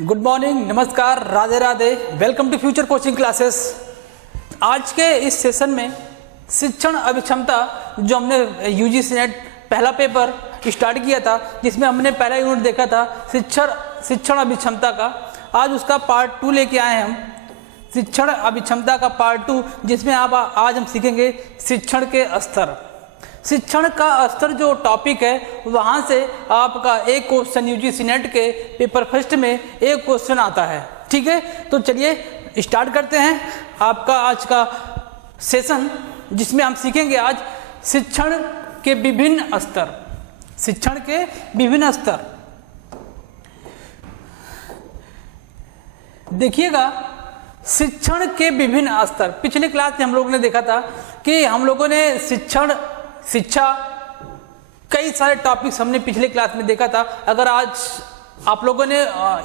Good morning, नमस्कार, Radhe Radhe. Welcome to future coaching classes. आज के इस सेशन में शिक्षण अभिक्षमता जो हमने यूजीसी नेट पहला पेपर स्टार्ट किया था, जिसमें हमने पहला यूनिट देखा था शिक्षण अभिक्षमता का, आज उसका पार्ट 2 लेके आए हैं हम। शिक्षण अभिक्षमता का पार्ट 2, जिसमें आज हम सीखेंगे शिक्षण के स्तर। शिक्षण का स्तर जो टॉपिक है, वहाँ से आपका एक क्वेश्चन यूजीसी नेट के पेपर फर्स्ट में एक क्वेश्चन आता है। ठीक है, तो चलिए स्टार्ट करते हैं आपका आज का सेशन, जिसमें हम सीखेंगे आज शिक्षण के विभिन्न स्तर। शिक्षण के विभिन्न स्तर देखिएगा, शिक्षण के विभिन्न स्तर। पिछले क्लास में हम लोगों ने देखा था कि हम लोगों ने शिक्षा कई सारे टॉपिक्स हमने पिछले क्लास में देखा था। अगर आज आप लोगों ने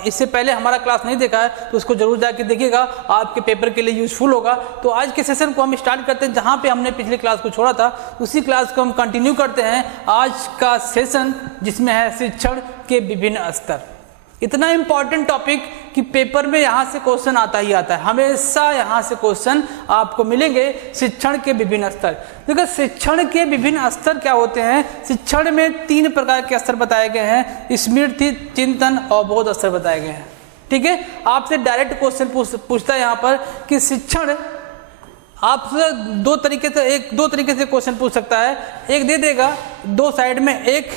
इससे पहले हमारा क्लास नहीं देखा है तो उसको जरूर जाके देखिएगा, आपके पेपर के लिए यूजफुल होगा। तो आज के सेशन को हम स्टार्ट करते हैं जहां पे हमने पिछले क्लास को छोड़ा था, उसी क्लास को हम कंटिन्यू करते हैं। आज का सेशन जिसमें है शिक्षण के विभिन्न स्तर। इतना इंपॉर्टेंट टॉपिक कि पेपर में यहाँ से क्वेश्चन आता ही आता है, हमेशा यहाँ से क्वेश्चन आपको मिलेंगे। शिक्षण के विभिन्न स्तर। देखो, शिक्षण के विभिन्न स्तर क्या होते हैं? शिक्षण में 3 प्रकार के स्तर बताए गए हैं, स्मृति, चिंतन और बोध स्तर बताए गए हैं। ठीक है, आपसे डायरेक्ट क्वेश्चन पूछता है यहाँ पर कि शिक्षण, आपसे दो तरीके से क्वेश्चन पूछ सकता है। एक दे देगा, 2 साइड में एक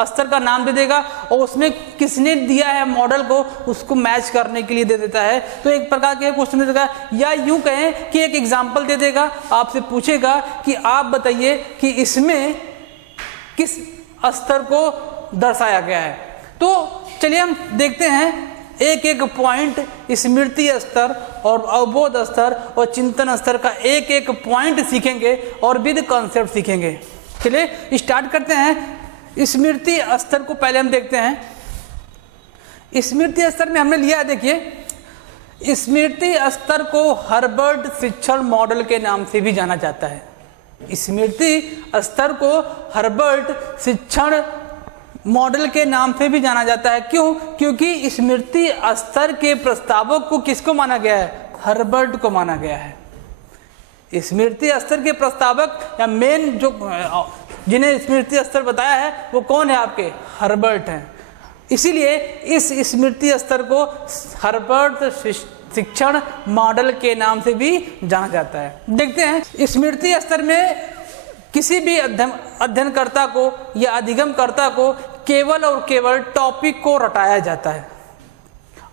स्तर का नाम दे देगा और उसमें किसने दिया है मॉडल को, उसको मैच करने के लिए दे देता है। तो एक प्रकार के क्वेश्चन दे देगा, या यूं कहें कि एक एग्जांपल दे देगा, आपसे पूछेगा कि आप बताइए कि इसमें किस स्तर को दर्शाया गया है। तो चलिए हम देखते हैं एक एक पॉइंट, स्मृति स्तर और अवबोध स्तर और चिंतन स्तर का एक एक पॉइंट सीखेंगे और विद कॉन्सेप्ट सीखेंगे। चलिए स्टार्ट करते हैं। स्मृति स्तर को पहले हम देखते हैं। स्मृति स्तर में हमने लिया है, देखिए, स्मृति स्तर को हर्बर्ट शिक्षण मॉडल के नाम से भी जाना जाता है। स्मृति स्तर को हर्बर्ट शिक्षण मॉडल के नाम से भी जाना जाता है। क्यों? क्योंकि स्मृति स्तर के प्रस्तावक को किसको माना गया है? हर्बर्ट को माना गया है। स्मृति स्तर के प्रस्तावक या मेन जो जिन्हें स्मृति स्तर बताया है वो कौन है? आपके हर्बर्ट हैं। इसीलिए इस स्मृति स्तर को हर्बर्ट शिक्षण मॉडल के नाम से भी जाना जाता है। देखते हैं, स्मृति स्तर में किसी भी अध्ययनकर्ता को या अधिगमकर्ता को केवल और केवल टॉपिक को रटाया जाता है,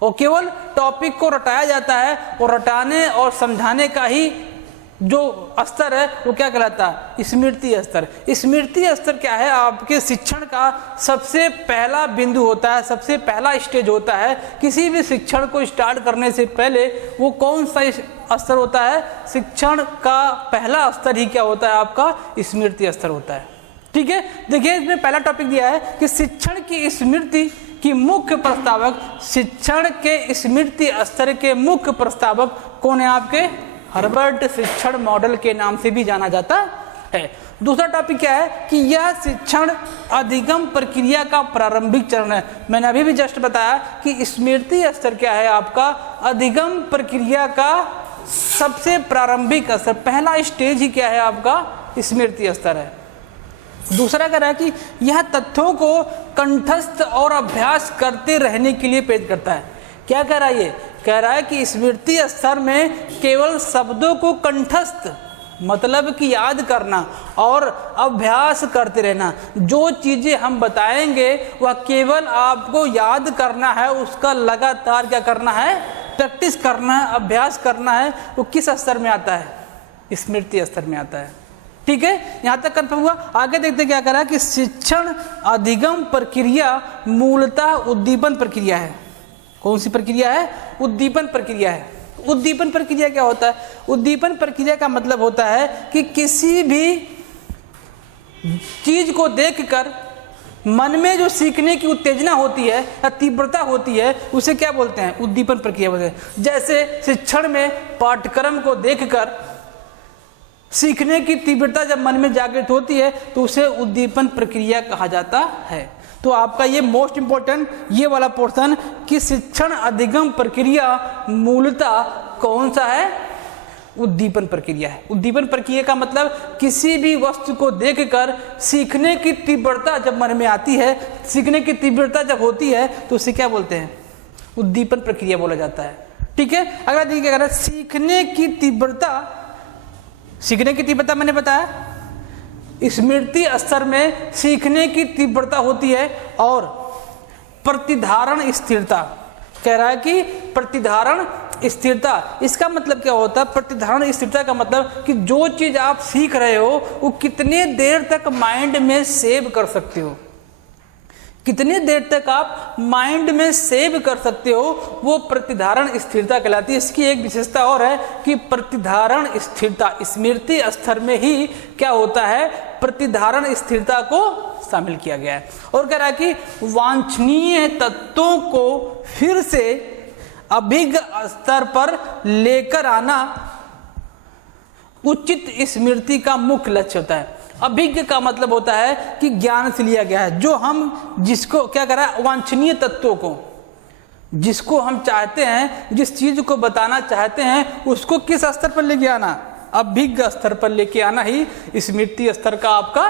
और केवल टॉपिक को रटाया जाता है, और रटाने और समझाने का ही जो स्तर है वो क्या कहलाता है? स्मृति स्तर। स्मृति स्तर क्या है? आपके शिक्षण का सबसे पहला बिंदु होता है, सबसे पहला स्टेज होता है। किसी भी शिक्षण को स्टार्ट करने से पहले वो कौन सा स्तर होता है? शिक्षण का पहला स्तर ही क्या होता है? आपका स्मृति स्तर होता है। ठीक है, देखिए इसमें पहला टॉपिक दिया है कि शिक्षण की स्मृति की मुख्य प्रस्तावक, शिक्षण के स्मृति स्तर के मुख्य प्रस्तावक कौन है? आपके हर्बर्ट शिक्षण मॉडल के नाम से भी जाना जाता है। दूसरा टॉपिक क्या है कि यह शिक्षण अधिगम प्रक्रिया का प्रारंभिक चरण है। मैंने अभी भी जस्ट बताया कि स्मृति स्तर क्या है? आपका अधिगम प्रक्रिया का सबसे प्रारंभिक स्तर, पहला स्टेज ही क्या है? आपका स्मृति स्तर है। दूसरा कह रहा है कि यह तथ्यों को कंठस्थ और अभ्यास करते रहने के लिए प्रेरित करता है। क्या कह रहा है ये? कह रहा है कि स्मृति स्तर में केवल शब्दों को कंठस्थ, मतलब कि याद करना और अभ्यास करते रहना। जो चीजें हम बताएंगे वह केवल आपको याद करना है, उसका लगातार क्या करना है? प्रैक्टिस करना है, अभ्यास करना है। वो किस स्तर में आता है? स्मृति स्तर में आता है। ठीक है, यहाँ तक कंफर्म हुआ। आगे देखते क्या कह रहा है कि शिक्षण अधिगम प्रक्रिया मूलतः उद्दीपन प्रक्रिया है। कौन सी प्रक्रिया है? उद्दीपन प्रक्रिया है। उद्दीपन प्रक्रिया क्या होता है? उद्दीपन प्रक्रिया का मतलब होता है कि किसी भी चीज को देखकर मन में जो सीखने की उत्तेजना होती है या तीव्रता होती है, उसे क्या बोलते हैं? उद्दीपन प्रक्रिया बोलते हैं। जैसे शिक्षण में पाठ्यक्रम को देखकर सीखने की तीव्रता जब मन में जागृत होती है तो उसे उद्दीपन प्रक्रिया कहा जाता है। तो आपका ये मोस्ट इंपॉर्टेंट ये वाला पोर्शन कि शिक्षण अधिगम प्रक्रिया मूलतः कौन सा है? उद्दीपन प्रक्रिया है। उद्दीपन प्रक्रिया का मतलब किसी भी वस्तु को देखकर सीखने की तीव्रता जब मन में आती है, सीखने की तीव्रता जब होती है तो उसे क्या बोलते हैं? उद्दीपन प्रक्रिया बोला जाता है। ठीक है, अगला देखिए क्या कह रहा है, सीखने की तीव्रता। सीखने की तीव्रता मैंने बताया स्मृति स्तर में सीखने की तीव्रता होती है और प्रतिधारण स्थिरता। कह रहा है कि प्रतिधारण स्थिरता, इसका मतलब क्या होता है? प्रतिधारण स्थिरता का मतलब कि जो चीज आप सीख रहे हो वो कितने देर तक माइंड में सेव कर सकते हो, कितने देर तक आप माइंड में सेव कर सकते हो, वो प्रतिधारण स्थिरता कहलाती है। इसकी एक विशेषता और है कि प्रतिधारण स्थिरता स्मृति स्तर में ही क्या होता है? प्रतिधारण स्थिरता को शामिल किया गया है। और कह रहा है कि वांछनीय तत्वों को फिर से अभिज्ञ स्तर पर लेकर आना उचित स्मृति का मुख्य लक्ष्य होता है। अभिज्ञ का मतलब होता है कि ज्ञान से लिया गया है, जो हम जिसको क्या कर रहा है? वांछनीय तत्वों को, जिसको हम चाहते हैं, जिस चीज को बताना चाहते हैं, उसको किस स्तर पर लेके आना? अभिज्ञ स्तर पर लेके आना ही स्मृति स्तर का आपका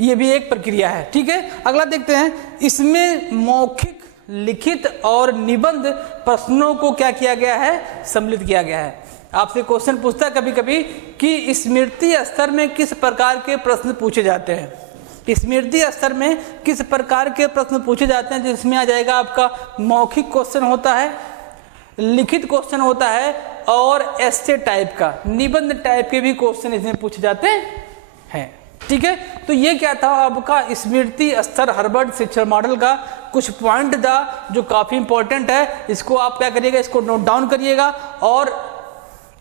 ये भी एक प्रक्रिया है। ठीक है, अगला देखते हैं। इसमें मौखिक, लिखित और निबंध प्रश्नों को क्या किया गया है? सम्मिलित किया गया है। आपसे क्वेश्चन पूछता है कभी कभी कि स्मृति स्तर में किस प्रकार के प्रश्न पूछे जाते हैं। स्मृति स्तर में किस प्रकार के प्रश्न पूछे जाते हैं, जिसमें आ जाएगा आपका मौखिक क्वेश्चन होता है, लिखित क्वेश्चन होता है और एस्से टाइप का, निबंध टाइप के भी क्वेश्चन इसमें पूछे जाते हैं। ठीक है, तो ये क्या था आपका स्मृति स्तर हार्वर्ड शिक्षण मॉडल का कुछ पॉइंट था जो काफी इंपॉर्टेंट है। इसको आप क्या करिएगा? इसको नोट डाउन करिएगा और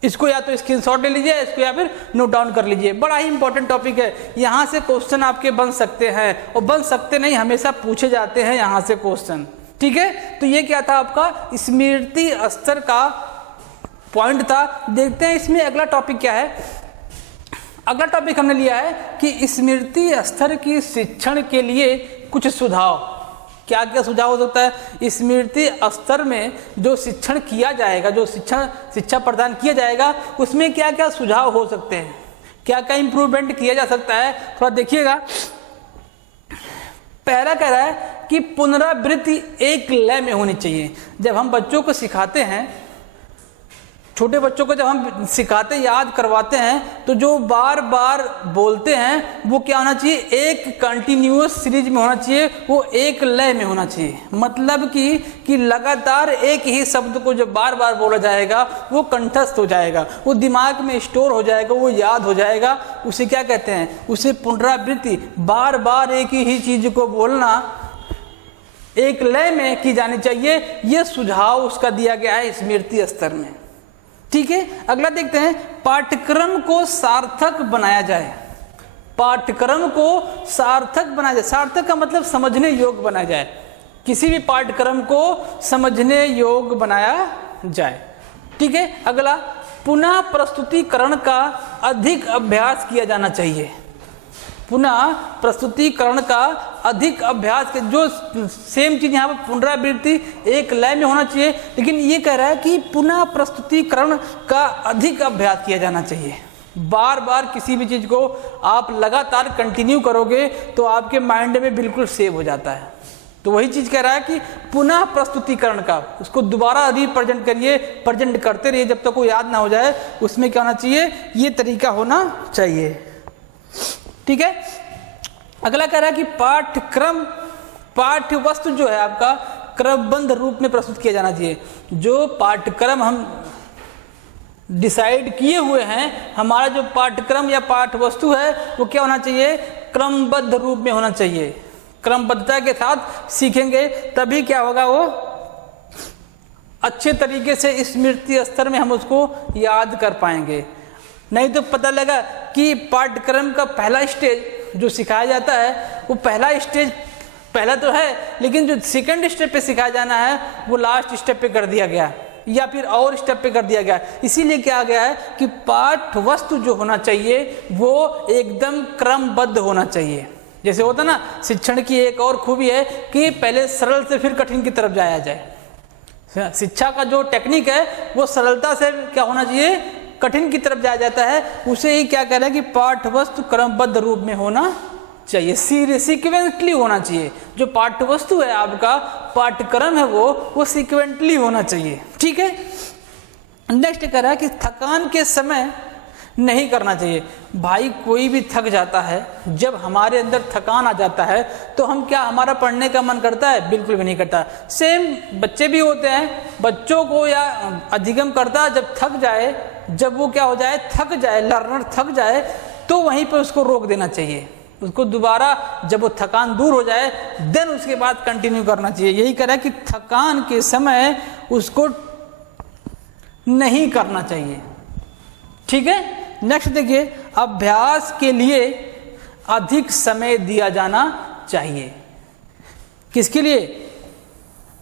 इसको या तो स्क्रीनशॉट ले लीजिए, इसको या फिर नोट डाउन कर लीजिए। बड़ा ही इंपॉर्टेंट टॉपिक है, यहाँ से क्वेश्चन आपके बन सकते हैं और बन सकते नहीं, हमेशा पूछे जाते हैं यहाँ से क्वेश्चन। ठीक है, तो ये क्या था आपका स्मृति स्तर का पॉइंट था। देखते हैं इसमें अगला टॉपिक क्या है। अगला टॉपिक हमने लिया है कि स्मृति स्तर की शिक्षण के लिए कुछ सुझाव। क्या क्या सुझाव हो सकता है? स्मृति स्तर में जो शिक्षण किया जाएगा, जो शिक्षा प्रदान किया जाएगा, उसमें क्या क्या सुझाव हो सकते हैं, क्या क्या इंप्रूवमेंट किया जा सकता है, थोड़ा देखिएगा। पहला कह रहा है कि पुनरावृत्ति एक लय में होनी चाहिए। जब हम बच्चों को सिखाते हैं, छोटे बच्चों को जब हम सिखाते याद करवाते हैं, तो जो बार बार बोलते हैं वो क्या होना चाहिए? एक कंटिन्यूअस सीरीज में होना चाहिए, वो एक लय में होना चाहिए। मतलब कि लगातार एक ही शब्द को जब बार बार बोला जाएगा वो कंठस्थ हो जाएगा, वो दिमाग में स्टोर हो जाएगा, वो याद हो जाएगा। उसे क्या कहते हैं? उसे पुनरावृत्ति, बार बार एक ही चीज को बोलना एक लय में की जानी चाहिए। ये सुझाव उसका दिया गया है स्मृति स्तर में। ठीक है, अगला देखते हैं। पाठ्यक्रम को सार्थक बनाया जाए। पाठ्यक्रम को सार्थक बनाया जाए। सार्थक का मतलब समझने योग्य बनाया जाए। किसी भी पाठ्यक्रम को समझने योग्य बनाया जाए। ठीक है, अगला पुनः प्रस्तुतिकरण का अधिक अभ्यास किया जाना चाहिए। पुनः प्रस्तुतिकरण का अधिक अभ्यास के, जो सेम चीज यहाँ पर पुनरावृत्ति एक लय में होना चाहिए, लेकिन ये कह रहा है कि पुनः प्रस्तुतिकरण का अधिक अभ्यास किया जाना चाहिए। बार बार किसी भी चीज को आप लगातार कंटिन्यू करोगे तो आपके माइंड में बिल्कुल सेव हो जाता है। तो वही चीज कह रहा है कि पुनः प्रस्तुतिकरण का, उसको दोबारा रिप्रेजेंट करिए, प्रेजेंट करते रहिए जब तक वो याद ना हो जाए। उसमें क्या होना चाहिए? ये तरीका होना चाहिए। ठीक है, अगला कह रहा है कि पाठ्य वस्तु जो है आपका क्रमबद्ध रूप में प्रस्तुत किया जाना चाहिए। जो पाठ्यक्रम हम डिसाइड किए हुए हैं, हमारा जो पाठ्यक्रम या पाठ्य वस्तु है वो क्या होना चाहिए? क्रमबद्ध रूप में होना चाहिए। क्रमबद्धता के साथ सीखेंगे तभी क्या होगा? वो अच्छे तरीके से स्मृति स्तर में हम उसको याद कर पाएंगे। नहीं तो पता लगा कि पाठ्यक्रम का पहला स्टेज जो सिखाया जाता है, वो पहला स्टेज पहला तो है, लेकिन जो सेकंड स्टेप पे सिखाया जाना है वो लास्ट स्टेप पे कर दिया गया या फिर और स्टेप पे कर दिया गया। इसीलिए क्या आ गया है कि पाठ्य वस्तु जो होना चाहिए वो एकदम क्रमबद्ध होना चाहिए। जैसे होता ना, शिक्षण की एक और खूबी है कि पहले सरल से फिर कठिन की तरफ जाया जाए। शिक्षा का जो टेक्निक है वो सरलता से क्या होना चाहिए, कठिन की तरफ जाया जाता है। उसे ही क्या कह रहा है कि पाठ्यवस्तु क्रमबद्ध रूप में होना चाहिए, सीक्वेंटली होना चाहिए। जो पाठ्यवस्तु है आपका, पाठ्यक्रम है वो सीक्वेंटली होना चाहिए। ठीक है। नेक्स्ट कह रहा है कि थकान के समय नहीं करना चाहिए। भाई कोई भी थक जाता है, जब हमारे अंदर थकान आ जाता है तो हम क्या, हमारा पढ़ने का मन करता है? बिल्कुल भी नहीं करता। सेम बच्चे भी होते हैं, बच्चों को या अधिगम करता है जब थक जाए, जब वो क्या हो जाए, थक जाए, लर्नर थक जाए, तो वहीं पर उसको रोक देना चाहिए। उसको दोबारा जब वो थकान दूर हो जाए देन उसके बाद कंटिन्यू करना चाहिए। यही कह रहा है कि थकान के समय उसको नहीं करना चाहिए। ठीक है। नेक्स्ट देखिए, अभ्यास के लिए अधिक समय दिया जाना चाहिए। किसके लिए?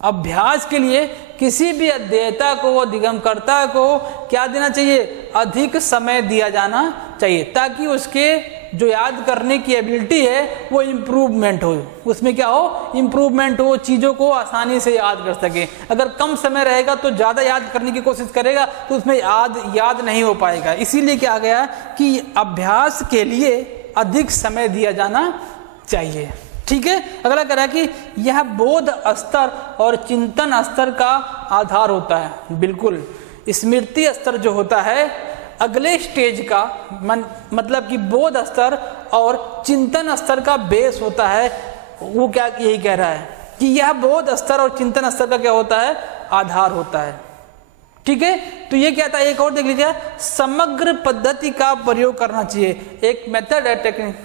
अभ्यास के लिए किसी भी अध्येता को, अधिगमकर्ता को क्या देना चाहिए? अधिक समय दिया जाना चाहिए, ताकि उसके जो याद करने की एबिलिटी है वो इम्प्रूवमेंट हो, उसमें क्या हो, इम्प्रूवमेंट हो, चीज़ों को आसानी से याद कर सके। अगर कम समय रहेगा तो ज़्यादा याद करने की कोशिश करेगा तो उसमें याद नहीं हो पाएगा। इसीलिए क्या गया कि अभ्यास के लिए अधिक समय दिया जाना चाहिए। ठीक है। अगला कह रहा है कि यह बोध स्तर और चिंतन स्तर का आधार होता है। बिल्कुल, स्मृति स्तर जो होता है अगले स्टेज का मतलब कि बोध स्तर और चिंतन स्तर का बेस होता है। वो क्या यही कह रहा है कि यह बोध स्तर और चिंतन स्तर का क्या होता है? आधार होता है। ठीक है। तो ये क्या था, एक और देख लीजिए, समग्र पद्धति का प्रयोग करना चाहिए। एक मेथड है टेक्निक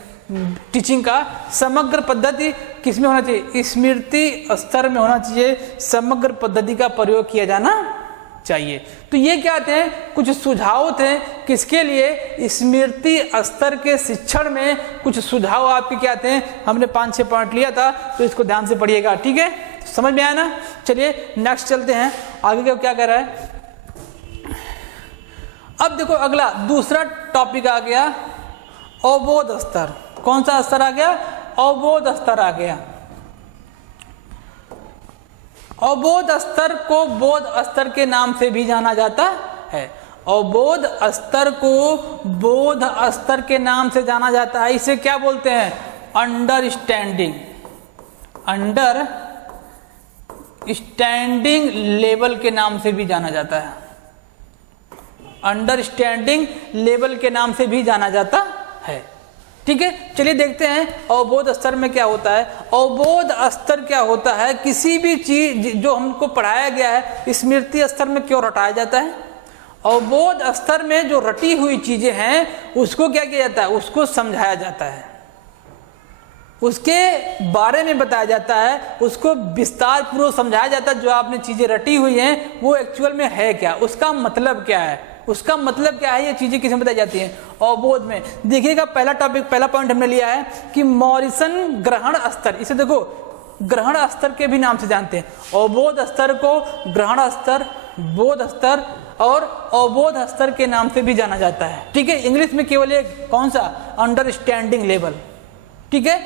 टीचिंग का, समग्र पद्धति किसमें होना चाहिए? स्मृति स्तर में होना चाहिए। समग्र पद्धति का प्रयोग किया जाना चाहिए। तो ये क्या थे, कुछ सुझाव थे किसके लिए? स्मृति स्तर के शिक्षण में कुछ सुझाव आपके क्या थे? हमने 5-6 पॉइंट लिया था, तो इसको ध्यान से पढ़िएगा। ठीक है, समझ में आया ना? चलिए नेक्स्ट चलते हैं आगे। क्या कह रहा है अब देखो, अगला दूसरा टॉपिक आ गया, अवबोध स्तर। कौन सा स्तर आ गया? अवबोध स्तर आ गया। अवबोध स्तर को बोध स्तर के नाम से भी जाना जाता है। अवबोध स्तर को बोध स्तर के नाम से जाना जाता है। इसे क्या बोलते हैं? अंडरस्टैंडिंग लेवल के नाम से भी जाना जाता है। अंडरस्टैंडिंग लेवल के नाम से भी जाना जाता है। ठीक है। चलिए देखते हैं अवबोध स्तर में क्या होता है। अवबोध स्तर क्या होता है? किसी भी चीज जो हमको पढ़ाया गया है स्मृति स्तर में क्यों रटाया जाता है? अवबोध स्तर में जो रटी हुई चीजें हैं उसको क्या किया जाता है? उसको समझाया जाता है, उसके बारे में बताया जाता है, उसको विस्तार पूर्वक समझाया जाता है। जो आपने चीजें रटी हुई हैं वो एक्चुअल में है क्या, उसका मतलब क्या है, उसका मतलब क्या है, ये चीजें किसमें बताई जाती हैं? अवबोध में। देखिएगा पहला टॉपिक, पहला पॉइंट हमने लिया है कि मॉरिसन ग्रहण स्तर। इसे देखो ग्रहण स्तर के भी नाम से जानते हैं। अवबोध स्तर को ग्रहण स्तर, बोध स्तर और अवबोध स्तर के नाम से भी जाना जाता है। ठीक है। इंग्लिश में केवल एक कौन सा? Understanding level. ठीक है।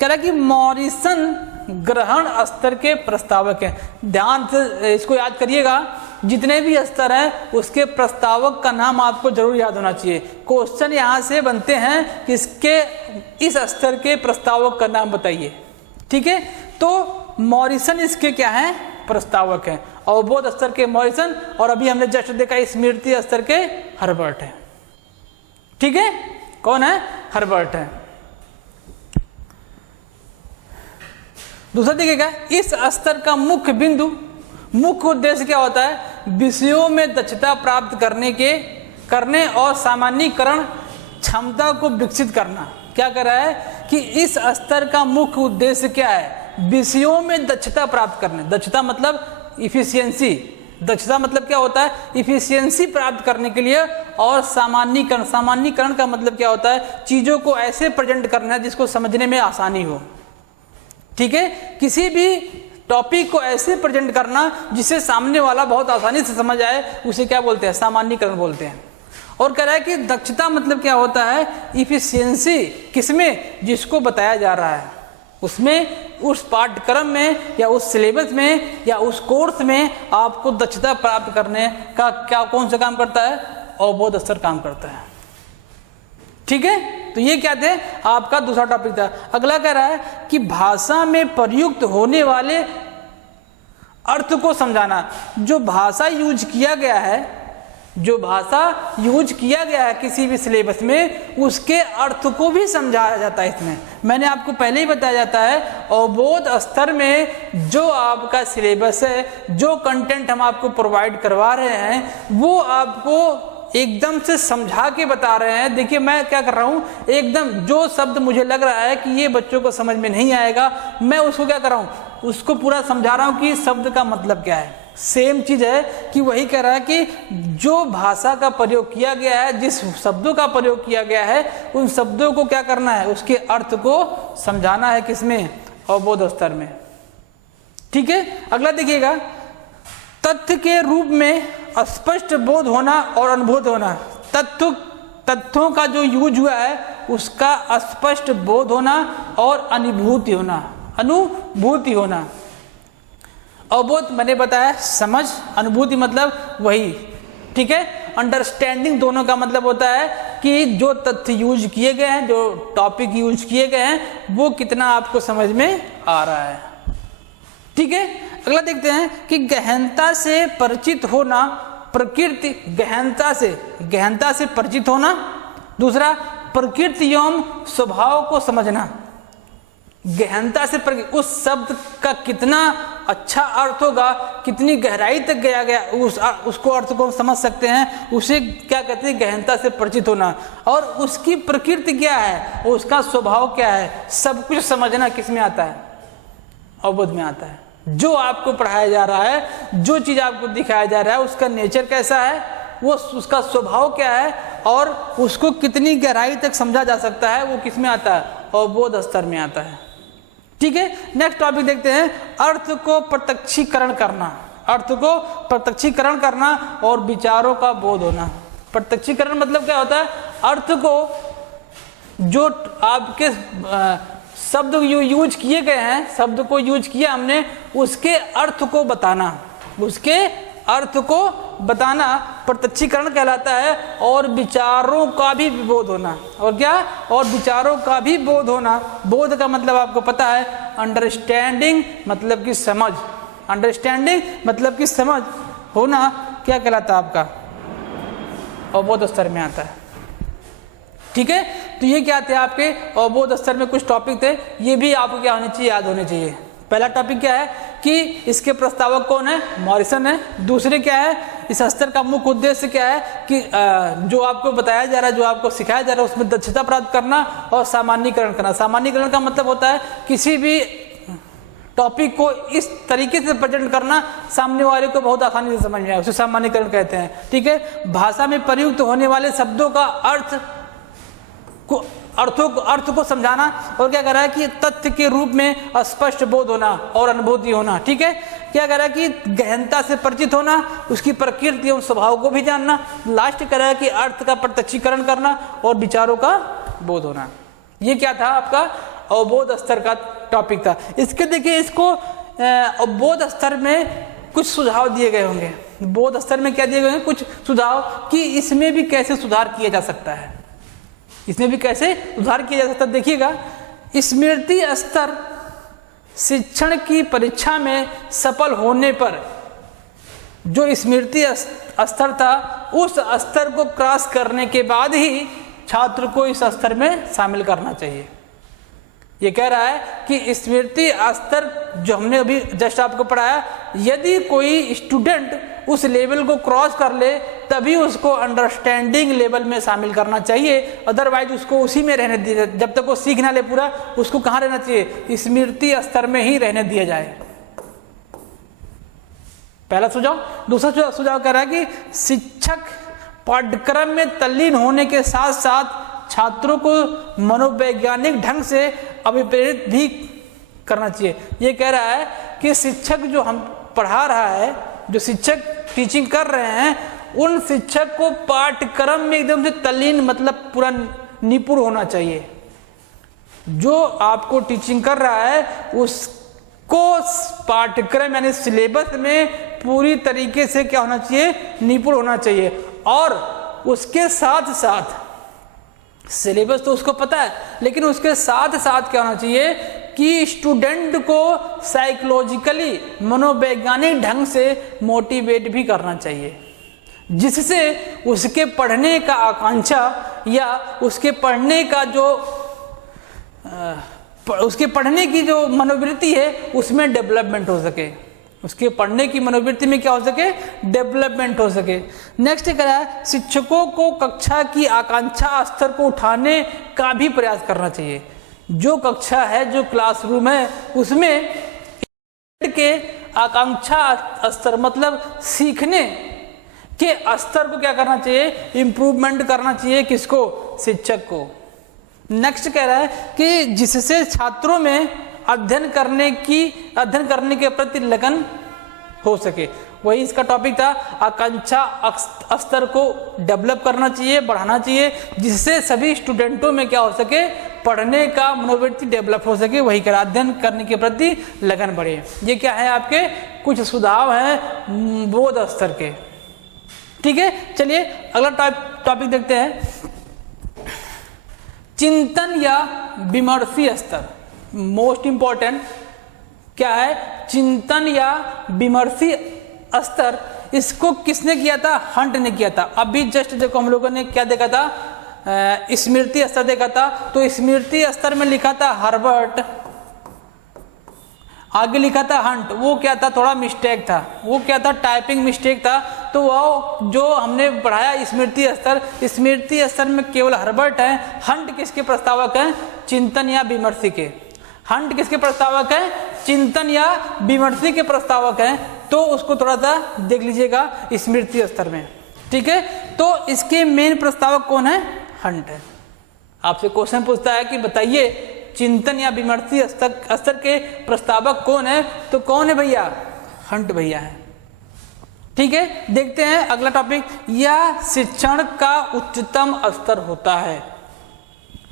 कह रहा कि मॉरिसन ग्रहण स्तर के प्रस्तावक हैं। ध्यान से इसको याद करिएगा, जितने भी स्तर हैं उसके प्रस्तावक का नाम आपको जरूर याद होना चाहिए। क्वेश्चन यहाँ से बनते हैं कि इसके इस स्तर के प्रस्तावक का नाम बताइए। ठीक है। तो मॉरिसन इसके क्या हैं? प्रस्तावक हैं। अवबोध स्तर के मॉरिसन, और अभी हमने जस्ट देखा स्मृति स्तर के हर्बर्ट है। ठीक है। कौन है? हर्बर्ट है। दूसरा देखिएगा, इस स्तर का मुख्य बिंदु, मुख्य उद्देश्य क्या होता है? विषयों में दक्षता प्राप्त करने और सामान्यीकरण क्षमता को विकसित करना। क्या कर रहा है कि इस स्तर का मुख्य उद्देश्य क्या है? विषयों में दक्षता प्राप्त करने। दक्षता मतलब इफिशियंसी। दक्षता मतलब क्या होता है? इफिशियंसी प्राप्त करने के लिए। और सामान्यीकरण, सामान्यीकरण का मतलब क्या होता है? चीजों को ऐसे प्रेजेंट करना जिसको समझने में आसानी हो। ठीक है। किसी भी टॉपिक को ऐसे प्रेजेंट करना जिसे सामने वाला बहुत आसानी से समझ आए, उसे क्या बोलते हैं? सामान्यीकरण बोलते हैं। और कह रहा है कि दक्षता मतलब क्या होता है, इफिशियंसी किसमें, जिसको बताया जा रहा है उसमें, उस पाठ्यक्रम में या उस सिलेबस में या उस कोर्स में आपको दक्षता प्राप्त करने का क्या कौन सा काम करता है, अवबोध स्तर काम करता है। ठीक है, तो ये क्या थे आपका दूसरा टॉपिक था। अगला कह रहा है कि भाषा में प्रयुक्त होने वाले अर्थ को समझाना। जो भाषा यूज किया गया है, जो भाषा यूज किया गया है किसी भी सिलेबस में, उसके अर्थ को भी समझाया जाता है इसमें। मैंने आपको पहले ही बताया जाता है अवबोध स्तर में जो आपका सिलेबस है, जो कंटेंट हम आपको प्रोवाइड करवा रहे हैं, वो आपको एकदम से समझा के बता रहे हैं। देखिए मैं क्या कर रहा हूँ, एकदम जो शब्द मुझे लग रहा है कि ये बच्चों को समझ में नहीं आएगा, मैं उसको क्या कर रहा हूँ, उसको पूरा समझा रहा हूँ कि शब्द का मतलब क्या है। सेम चीज है कि वही कह रहा है कि जो भाषा का प्रयोग किया गया है, जिस शब्दों का प्रयोग किया गया है, उन शब्दों को क्या करना है, उसके अर्थ को समझाना है किसमें, अवबोध स्तर में। ठीक है, अगला देखिएगा, तथ्य के रूप में स्पष्ट बोध होना और अनुभूत होना। तथ्यों का जो यूज हुआ है उसका स्पष्ट बोध होना और अनुभूति होना। अवबोध मैंने बताया समझ, अनुभूति मतलब वही। ठीक है, अंडरस्टैंडिंग दोनों का मतलब होता है कि जो तथ्य यूज किए गए हैं, जो टॉपिक यूज किए गए हैं, वो कितना आपको समझ में आ रहा है। ठीक है, अगला देखते हैं कि गहनता से परिचित होना, प्रकृति गहनता से परिचित होना। दूसरा, प्रकृति एवं स्वभाव को समझना। गहनता से उस शब्द का कितना अच्छा अर्थ होगा, कितनी गहराई तक गया उसको अर्थ को हम समझ सकते हैं, उसे क्या कहते हैं, गहनता से परिचित होना। और उसकी प्रकृति क्या है, उसका स्वभाव क्या है, सब कुछ समझना किस में आता है, अवबोध में आता है। जो आपको पढ़ाया जा रहा है, जो चीज आपको दिखाया जा रहा है, उसका नेचर कैसा है, वो उसका स्वभाव क्या है, और उसको कितनी गहराई तक समझा जा सकता है, वो किस में आता है, अवबोध स्तर में आता है। ठीक है, नेक्स्ट टॉपिक देखते हैं, अर्थ को प्रत्यक्षीकरण करना और विचारों का बोध होना। प्रत्यक्षीकरण मतलब क्या होता है, अर्थ को जो आपके शब्द यूज किए गए हैं, शब्द को यूज किया हमने, उसके अर्थ को बताना प्रत्यक्षीकरण कहलाता है। और विचारों का भी बोध होना, और क्या, और विचारों का भी बोध होना। बोध का मतलब आपको पता है, अंडरस्टैंडिंग मतलब कि समझ, होना क्या कहलाता है आपका, अवबोध स्तर में आता है। ठीक है, तो ये क्या थे आपके अवबोध स्तर में कुछ टॉपिक थे, ये भी आपको क्या होने चाहिए, याद होने चाहिए। पहला टॉपिक क्या है कि इसके प्रस्तावक कौन है, मॉरिसन है। दूसरे क्या है, इस स्तर का मुख्य उद्देश्य क्या है कि जो आपको बताया जा रहा है, जो आपको सिखाया जा रहा है, उसमें दक्षता प्राप्त करना और सामान्यीकरण करना। सामान्यीकरण का मतलब होता है किसी भी टॉपिक को इस तरीके से प्रेजेंट करना, सामने वाले को बहुत आसानी से समझ में आए, उसे सामान्यीकरण कहते हैं। ठीक है, भाषा में प्रयुक्त होने वाले शब्दों का अर्थ को समझाना, और क्या कर रहा है कि तथ्य के रूप में स्पष्ट बोध होना और अनुभूति होना। ठीक है, क्या कर रहा है कि गहनता से परिचित होना, उसकी प्रकृति एवं स्वभाव को भी जानना। लास्ट कर रहा है कि अर्थ का प्रत्यक्षीकरण करना और विचारों का बोध होना। ये क्या था आपका अवबोध स्तर का टॉपिक था। इसके देखिए, इसको अवबोध स्तर में कुछ सुझाव दिए गए होंगे। बोध स्तर में क्या दिए गए हैं, कुछ सुझाव कि इसमें भी कैसे सुधार किया जा सकता है, देखिएगा, स्मृति स्तर शिक्षण की परीक्षा में सफल होने पर जो स्मृति स्तर था, उस स्तर को क्रॉस करने के बाद ही छात्र को इस स्तर में शामिल करना चाहिए। ये कह रहा है कि स्मृति स्तर जो हमने अभी जस्ट आपको पढ़ाया, यदि कोई स्टूडेंट उस लेवल को क्रॉस कर ले तभी उसको अंडरस्टैंडिंग लेवल में शामिल करना चाहिए, अदरवाइज उसको उसी में रहने दिया, जब तक वो सीख ना ले पूरा, उसको कहाँ रहना चाहिए, स्मृति स्तर में ही रहने दिया जाए। पहला सुझाव। दूसरा सुझाव कह रहा है कि शिक्षक पाठ्यक्रम में तल्लीन होने के साथ साथ छात्रों को मनोवैज्ञानिक ढंग से अभिप्रेरित भी करना चाहिए। ये कह रहा है कि शिक्षक जो हम पढ़ा रहा है, जो शिक्षक टीचिंग कर रहे हैं, उन शिक्षक को पाठ्यक्रम में एकदम से तल्लीन मतलब पूरा निपुण होना चाहिए। जो आपको टीचिंग कर रहा है उसको पाठ्यक्रम यानी सिलेबस में पूरी तरीके से क्या होना चाहिए, निपुण होना चाहिए। और उसके साथ साथ सिलेबस तो उसको पता है, लेकिन उसके साथ साथ क्या होना चाहिए कि स्टूडेंट को साइकोलॉजिकली मनोवैज्ञानिक ढंग से मोटिवेट भी करना चाहिए, जिससे उसके पढ़ने का आकांक्षा या उसके पढ़ने का जो उसके पढ़ने की जो मनोवृत्ति है उसमें डेवलपमेंट हो सके, उसके पढ़ने की मनोवृत्ति में क्या हो सके, डेवलपमेंट हो सके। नेक्स्ट क्या है, शिक्षकों को कक्षा की आकांक्षा स्तर को उठाने का भी प्रयास करना चाहिए। जो कक्षा है, जो क्लासरूम है, उसमें के आकांक्षा स्तर मतलब सीखने के स्तर को क्या करना चाहिए, इंप्रूवमेंट करना चाहिए। किसको, शिक्षक को। नेक्स्ट कह रहा है कि जिससे छात्रों में अध्ययन करने के प्रति लगन हो सके। वही इसका टॉपिक था, आकांक्षा स्तर को डेवलप करना चाहिए, बढ़ाना चाहिए, जिससे सभी स्टूडेंटों में क्या हो सके, पढ़ने का मनोवृत्ति डेवलप हो सके। वही कर अध्ययन करने के प्रति लगन बढ़े। ये क्या है, आपके कुछ सुझाव हैं बोध स्तर के। ठीक है, चलिए अगला टॉपिक देखते हैं, चिंतन या विमर्शी स्तर। मोस्ट इंपॉर्टेंट क्या है, चिंतन या विमर्शी स्तर। इसको किसने किया था, हंट ने किया था। अभी जस्ट देखो हम लोगों ने क्या देखा था, स्मृति स्तर देखा था। तो स्मृति स्तर में लिखा था हर्बर्ट, आगे लिखा था हंट। वो क्या था, थोड़ा मिस्टेक था, वो क्या था, टाइपिंग मिस्टेक था। तो वो जो हमने पढ़ाया स्मृति स्तर में केवल हर्बर्ट है। हंट किसके प्रस्तावक हैं, चिंतन या विमर्शी के। हंट किसके प्रस्तावक हैं, चिंतन या विमर्शी के प्रस्तावक हैं। तो उसको थोड़ा सा देख लीजिएगा स्मृति स्तर में। ठीक है, तो इसके मेन प्रस्तावक कौन है, हंट है। आपसे क्वेश्चन पूछता है कि बताइए चिंतन या विमर्शी स्तर के प्रस्तावक कौन है, तो कौन है भैया, हंट भैया है। ठीक है, देखते हैं अगला टॉपिक, यह शिक्षण का उच्चतम स्तर होता है।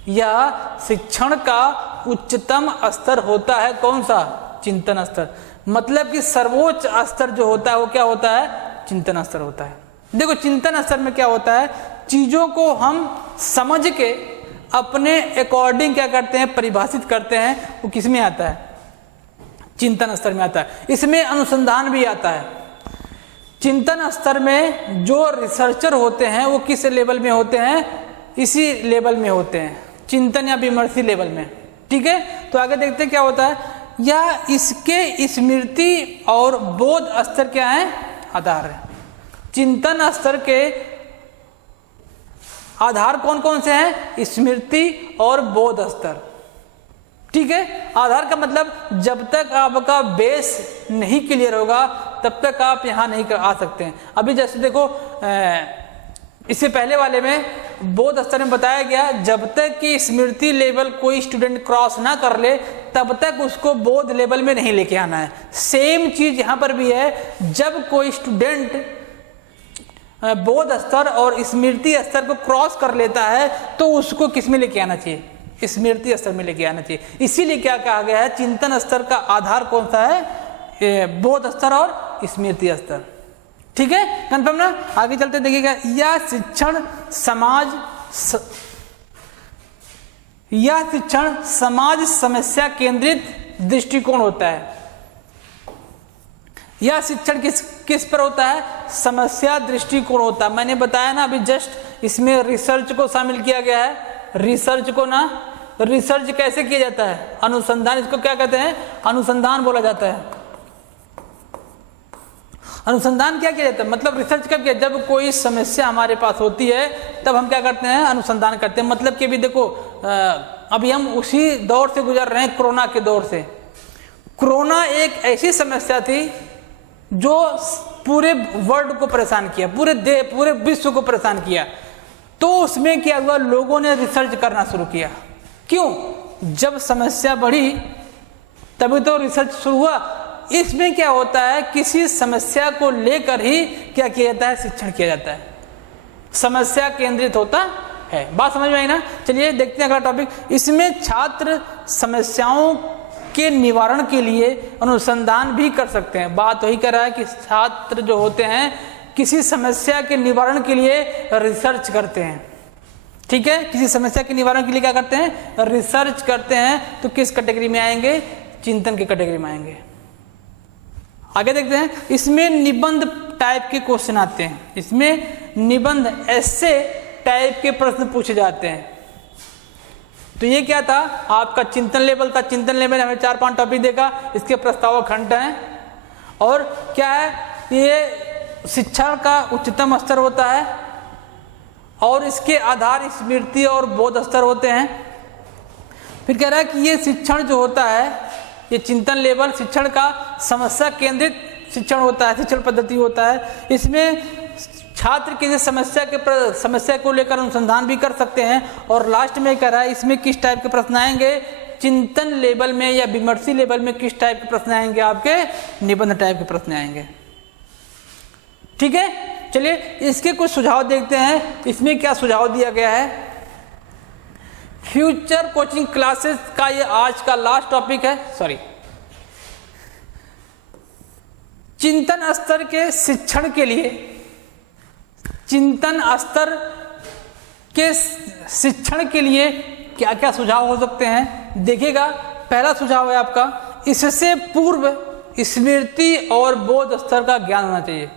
यह शिक्षण का उच्चतम स्तर होता है। कौन सा, चिंतन स्तर। मतलब कि सर्वोच्च स्तर जो होता है वो क्या होता है, चिंतन स्तर होता है। देखो चिंतन स्तर में क्या होता है, चीजों को हम समझ के अपने अकॉर्डिंग क्या करते हैं, परिभाषित करते हैं। वो किस में आता है, चिंतन स्तर में आता है। इसमें अनुसंधान भी आता है। चिंतन स्तर में जो रिसर्चर होते हैं वो किस लेवल में होते हैं, इसी लेवल में होते हैं, चिंतन या विमर्शी लेवल में। ठीक है, तो आगे देखते हैं क्या होता है। या इसके स्मृति और बोध स्तर क्या है, आधार है। चिंतन स्तर के आधार कौन कौन से हैं, स्मृति और बोध स्तर। ठीक है, आधार का मतलब जब तक आपका बेस नहीं क्लियर होगा तब तक आप यहां नहीं आ सकते हैं। अभी जैसे देखो इससे पहले वाले में बोध स्तर में बताया गया, जब तक कि स्मृति लेवल कोई स्टूडेंट क्रॉस ना कर ले तब तक उसको बोध लेवल में नहीं लेके आना है। सेम चीज यहां पर भी है, जब कोई स्टूडेंट बोध स्तर और स्मृति स्तर को क्रॉस कर लेता है तो उसको किस में लेके आना चाहिए, स्मृति स्तर में लेके आना चाहिए। इसीलिए क्या कहा गया है, चिंतन स्तर का आधार कौन सा है, बोध स्तर और स्मृति स्तर। ठीक है, कंफर्म ना। आगे चलते देखिएगा, यह शिक्षण समाज समस्या केंद्रित दृष्टिकोण होता है। यह शिक्षण किस पर होता है, समस्या दृष्टिकोण होता है। मैंने बताया ना अभी जस्ट, इसमें रिसर्च को शामिल किया गया है। रिसर्च को ना, रिसर्च कैसे किया जाता है, अनुसंधान, इसको क्या कहते हैं, अनुसंधान बोला जाता है। अनुसंधान क्या किया जाता है, मतलब रिसर्च कब किया, जब कोई समस्या हमारे पास होती है तब हम क्या करते हैं, अनुसंधान करते हैं। मतलब कि अभी देखो अभी हम उसी दौर से गुजर रहे हैं, कोरोना के दौर से। कोरोना एक ऐसी समस्या थी जो पूरे वर्ल्ड को परेशान किया, पूरे विश्व को परेशान किया। तो उसमें क्या हुआ, लोगों ने रिसर्च करना शुरू किया। क्यों, जब समस्या बढ़ी तभी तो रिसर्च शुरू हुआ। इसमें क्या होता है, किसी समस्या को लेकर ही क्या किया जाता है, शिक्षण किया जाता है, समस्या केंद्रित होता है। बात समझ में आई ना। चलिए देखते हैं अगला टॉपिक। इसमें छात्र समस्याओं के निवारण के लिए अनुसंधान भी कर सकते हैं। बात वही कर रहा है कि छात्र जो होते हैं किसी समस्या के निवारण के लिए रिसर्च करते हैं, ठीक है, किसी समस्या के निवारण के लिए क्या करते हैं, रिसर्च करते हैं। तो किस कैटेगरी में आएंगे, चिंतन की कैटेगरी में आएंगे। आगे देखते हैं, इसमें निबंध टाइप के क्वेश्चन आते हैं, इसमें निबंध ऐसे टाइप के प्रश्न पूछे जाते हैं। तो ये क्या था, आपका चिंतन लेवल था। चिंतन लेवल हमें 4-5 टॉपिक देखा, इसके प्रस्तावक खंड हैं। और क्या है, ये शिक्षा का उच्चतम स्तर होता है और इसके आधार स्मृति और बोध स्तर होते हैं। फिर कह रहा है कि ये शिक्षण जो होता है, ये चिंतन लेवल शिक्षण का समस्या केंद्रित शिक्षण होता है, शिक्षण पद्धति होता है। इसमें छात्र किसी समस्या को लेकर अनुसंधान भी कर सकते हैं। और लास्ट में कह रहा है इसमें किस टाइप के प्रश्न आएंगे, चिंतन लेवल में या विमर्शी लेवल में किस टाइप के प्रश्न आएंगे, आपके निबंध टाइप के प्रश्न आएंगे। ठीक है, चलिए इसके कुछ सुझाव देखते हैं। इसमें क्या सुझाव दिया गया है, फ्यूचर कोचिंग क्लासेस का ये आज का लास्ट टॉपिक है। सॉरी, चिंतन स्तर के शिक्षण के लिए, चिंतन स्तर के शिक्षण के लिए क्या क्या सुझाव हो सकते हैं देखिएगा। पहला सुझाव है आपका, इससे पूर्व स्मृति और बोध स्तर का ज्ञान होना चाहिए।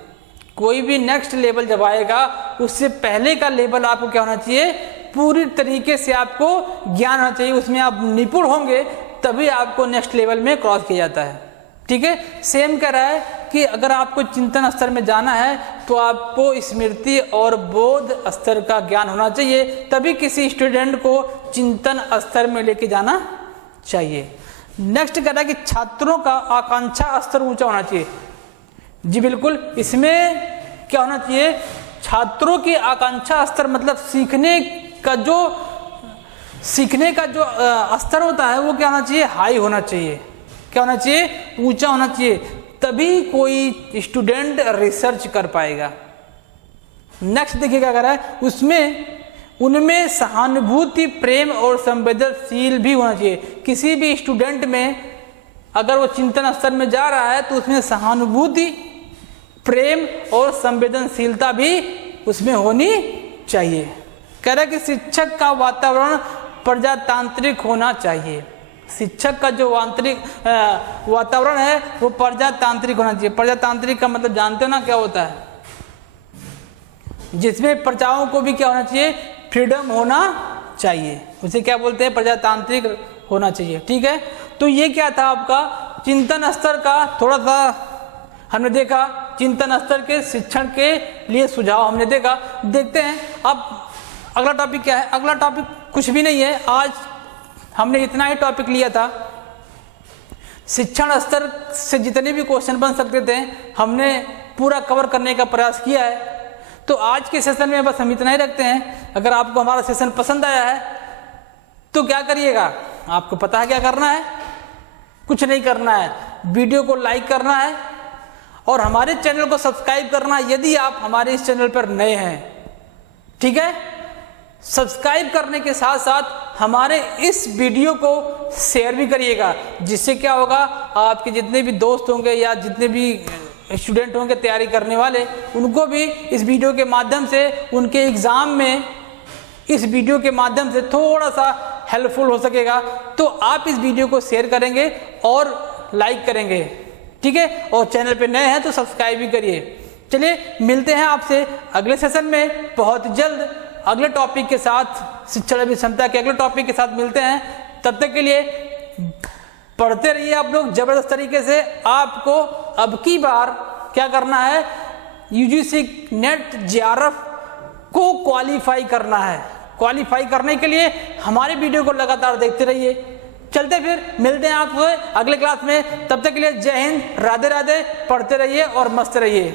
कोई भी नेक्स्ट लेवल जब आएगा उससे पहले का लेवल आपको क्या होना चाहिए, पूरी तरीके से आपको ज्ञान होना चाहिए, उसमें आप निपुण होंगे तभी आपको नेक्स्ट लेवल में क्रॉस किया जाता है। ठीक है, सेम कह रहा है कि अगर आपको चिंतन स्तर में जाना है तो आपको स्मृति और बोध स्तर का ज्ञान होना चाहिए, तभी किसी स्टूडेंट को चिंतन स्तर में लेके जाना चाहिए। नेक्स्ट कह रहा है कि छात्रों का आकांक्षा स्तर ऊंचा होना चाहिए। जी बिल्कुल, इसमें क्या होना चाहिए, छात्रों की आकांक्षा स्तर मतलब सीखने का जो स्तर होता है वो क्या होना चाहिए, हाई होना चाहिए। क्या होना चाहिए, ऊंचा होना चाहिए, तभी कोई स्टूडेंट रिसर्च कर पाएगा। नेक्स्ट देखिएगा अगर है उनमें सहानुभूति, प्रेम और संवेदनशील भी होना चाहिए। किसी भी स्टूडेंट में अगर वो चिंतन स्तर में जा रहा है तो उसमें सहानुभूति, प्रेम और संवेदनशीलता भी उसमें होनी चाहिए। कह रहा है कि शिक्षक का वातावरण प्रजातांत्रिक होना चाहिए। शिक्षक का जो वातावरण है वो प्रजातांत्रिक होना चाहिए। प्रजातांत्रिक का मतलब जानते हो ना क्या होता है, जिसमें प्रजाओं को भी क्या होना चाहिए, फ्रीडम होना चाहिए। उसे क्या बोलते हैं, प्रजातांत्रिक होना चाहिए। ठीक है, तो ये क्या था आपका चिंतन स्तर का, थोड़ा सा हमने देखा चिंतन स्तर के शिक्षण के लिए सुझाव हमने देखा। देखते हैं अब अगला टॉपिक क्या है। अगला टॉपिक कुछ भी नहीं है, आज हमने इतना ही टॉपिक लिया था। शिक्षण स्तर से जितने भी क्वेश्चन बन सकते थे हमने पूरा कवर करने का प्रयास किया है। तो आज के सेशन में बस हम इतना ही रखते हैं। अगर आपको हमारा सेशन पसंद आया है तो क्या करिएगा, आपको पता है क्या करना है, कुछ नहीं करना है, वीडियो को लाइक करना है और हमारे चैनल को सब्सक्राइब करना है यदि आप हमारे इस चैनल पर नए हैं। ठीक है, सब्सक्राइब करने के साथ साथ हमारे इस वीडियो को शेयर भी करिएगा, जिससे क्या होगा, आपके जितने भी दोस्त होंगे या जितने भी स्टूडेंट होंगे तैयारी करने वाले, उनको भी इस वीडियो के माध्यम से उनके एग्जाम में इस वीडियो के माध्यम से थोड़ा सा हेल्पफुल हो सकेगा। तो आप इस वीडियो को शेयर करेंगे और लाइक करेंगे। ठीक है, और चैनल पे नए हैं तो सब्सक्राइब भी करिए। चलिए मिलते हैं आपसे अगले सेशन में बहुत जल्द अगले टॉपिक के साथ, शिक्षण अभिक्षमता के अगले टॉपिक के साथ मिलते हैं। तब तक के लिए पढ़ते रहिए आप लोग जबरदस्त तरीके से। आपको अब की बार क्या करना है, यूजीसी नेट जेआरएफ को क्वालिफाई करना है। क्वालिफाई करने के लिए हमारे वीडियो को लगातार देखते रहिए। चलते फिर मिलते हैं आपको अगले क्लास में। तब तक के लिए जय हिंद, राधे राधे, पढ़ते रहिए और मस्त रहिए।